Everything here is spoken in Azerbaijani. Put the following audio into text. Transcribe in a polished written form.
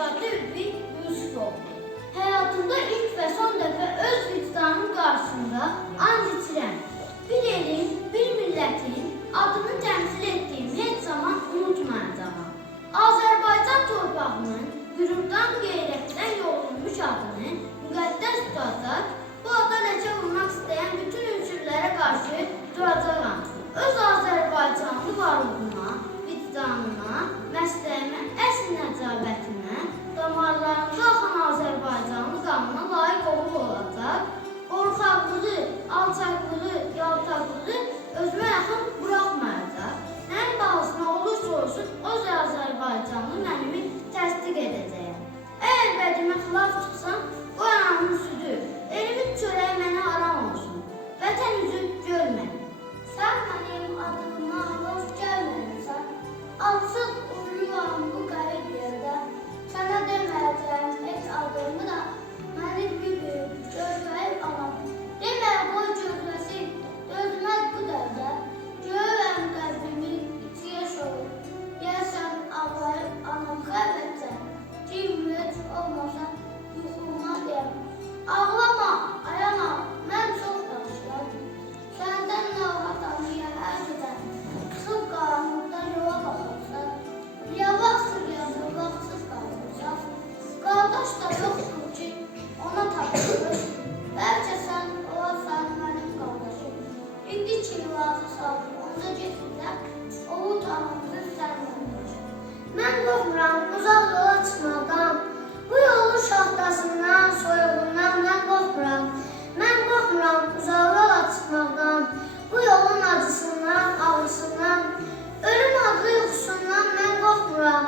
adlı Ülvi Yusufoğlu. Hayatında ilk ve son defa öz vicdanının karşısında and içirəm. Bir elin, bir milletin adını temsil ettiğimi hiç zaman unutmayacağım. Azerbaycan torpağının gürurdan, qeyrətdən yoğrulmuş adını müqəddəs tutacaq, bu ada ləkə vurmaq istəyən bütün ünsürlərə qarşı duracağam. Öz Azərbaycanlı varlığına, vicdanına, məsləyimə, əsl nəcabətinə, damarlarında axan Azərbaycanlı qanına layiq oğul olacaq, qorxaqlığı, alçaqlığı, yaltaqlığı özümə yaxın buraxmayacaq. Nəyin bahasına olursa olsun, öz Azərbaycanlı mənimi təsdiq edəcəyəm. Əgər vədimə xilaf çıxsam, bu anamın südü, elimin çörəyi mənə haram olsun. Vətən üzü görməyim. Sən mənim adıma halal gəlməlisən. Alsız uyuyam bu qərib yerdə. Sənə deməyəcəyim heç adımı da məni bir böyük gözləyib anam. Demək qoy gözləsin, dözməz bu dərdə. Görürəm qəlbimi içiyə soğur. Deyəsən ağlayıb anam xəbətsən. Kim heç olmasa yuxuma deyəm. Ağlama, ayana, mən çox danışdım. Səndən narahatam hər gedən. Sıx qaranlıqda yola baxırsan. Yavaxsın yazır, vaxtsız qalırsan. Qardaş da yoxdur ki, ona tapılır. Bəlkə sən olasan mənim qardaşım. İndi ki, lazı saldım, onda getmirəm. Oğul tanımızı sən məndir. Mən qorxmuram uzaq yola çıxmaqdan. Bu yolun şaxtasından, soyuğundan mən qorxmuram. Mən qorxmuram uzaq yola çıxmaqdan. Bu yolun acısından, ağrısından, ölüm adlı yuxusundan mən qorxmuram.